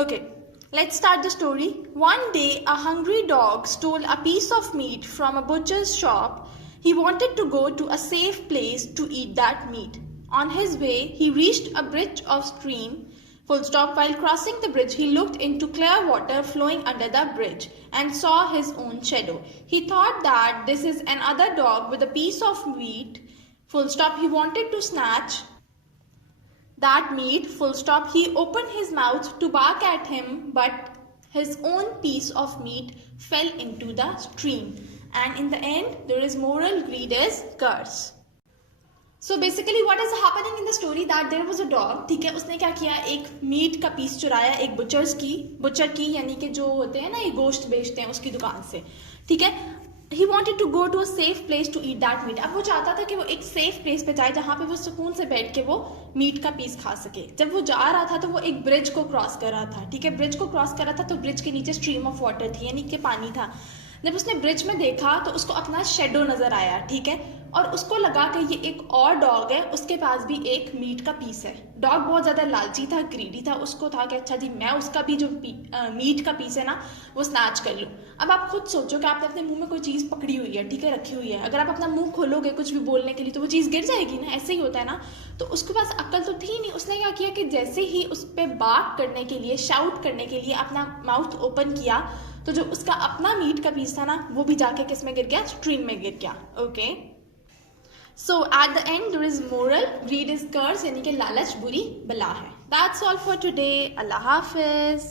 Okay, let's start the story. One day, a hungry dog stole a piece of meat from a butcher's shop. He wanted to go to a safe place to eat that meat. On his way, he reached a bridge of stream. Full stop. While crossing the bridge, he looked into clear water flowing under the bridge and saw his own shadow. He thought that this is another dog with a piece of meat. Full stop. He wanted to snatch that meat. Full stop. He opened his mouth to bark at him, but his own piece of meat fell into the stream. And in the end, there is moral: greed is curse. So basically what is happening in the story that there was a dog, ठीक है, उसने क्या किया, एक meet का piece चुराया एक butcher की यानी कि जो होते हैं ना ये गोश्त बेचते हैं उसकी दुकान से, ठीक है. He wanted to go to a safe place to eat that meat. अब वो चाहता था कि वो एक सेफ प्लेस पे जाए जहाँ पे वो सुकून से बैठ के वो मीट का पीस खा सके. जब वो जा रहा था तो वो एक ब्रिज को क्रॉस कर रहा था, ठीक है. ब्रिज को क्रॉस कर रहा था तो ब्रिज के नीचे स्ट्रीम ऑफ वाटर थी यानी कि पानी था. जब उसने ब्रिज में देखा तो उसको अपना शेडो नजर आया, ठीक है, और उसको लगा कि ये एक और डॉग है, उसके पास भी एक मीट का पीस है. डॉग बहुत ज़्यादा लालची था, ग्रीडी था. उसको था कि अच्छा जी मैं उसका भी जो मीट का पीस है ना वो स्नैच कर लूँ. अब आप खुद सोचो कि आपने अपने मुंह में कोई चीज़ पकड़ी हुई है, ठीक है, रखी हुई है. अगर आप अपना मुंह खोलोगे कुछ भी बोलने के लिए तो वो चीज़ गिर जाएगी ना, ऐसे ही होता है ना. तो उसके पास अक्ल तो थी नहीं. उसने क्या किया कि जैसे ही उस पर बात करने के लिए, शाउट करने के लिए अपना माउथ ओपन किया तो जो उसका अपना मीट का पीस था ना वो भी जाके किस में गिर गया, स्ट्रीम में गिर गया. Okay, so at the end there is moral: greed is curse, यानी कि लालच बुरी बला है. That's all for today. Allah Hafiz.